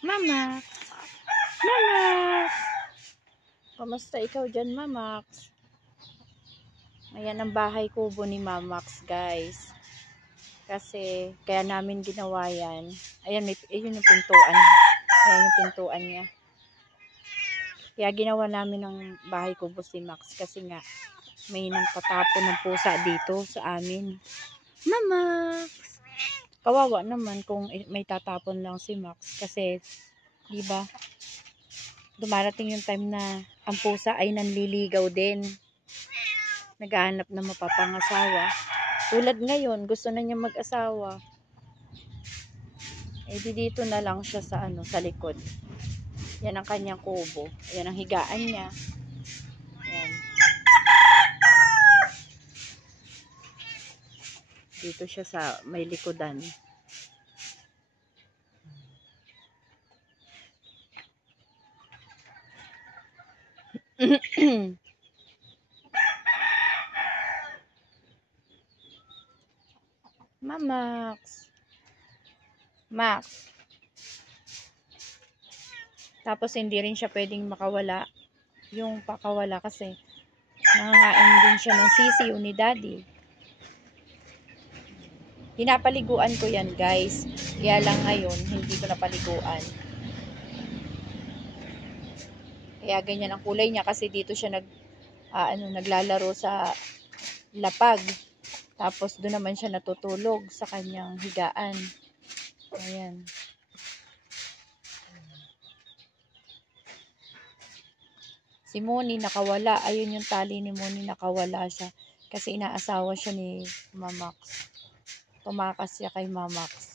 Mamax! Mamax! Kamusta ikaw dyan, Mamax? Ayan ang bahay kubo ni Mamax, guys. Kasi, kaya namin ginawa yan. Ayan, yun yung pintuan. Ayan yung pintuan niya. Kaya ginawa namin ng bahay kubo si Max. Kasi nga, may nang patapon ng pusa dito sa amin. Mamax! Kawawa naman kung may tatapon lang si Max. Kasi, diba, dumarating yung time na ang pusa ay nanliligaw din. Naghahanap na mapapangasawa. Tulad ngayon, gusto na niya mag-asawa. Eh di dito na lang siya sa sa likod. Yan ang kanyang kubo. Yan ang higaan niya. Yan. Dito siya sa may likodan. Mamax. Max. Tapos hindi rin siya pwedeng makawala. Yung pakawala kasi nangangain din siya ng sisiyo ni Daddy. Pinapaliguan ko yan, guys. Kaya lang ngayon, hindi ko napaliguan. Kaya ganyan ang kulay niya kasi dito siya naglalaro sa lapag. Tapos doon naman siya natutulog sa kanyang higaan. Ayan. Si Moni nakawala. Ayun yung tali ni Moni, nakawala siya. Kasi inaasawa siya ni Mamax. Tumakas siya kay Mamax.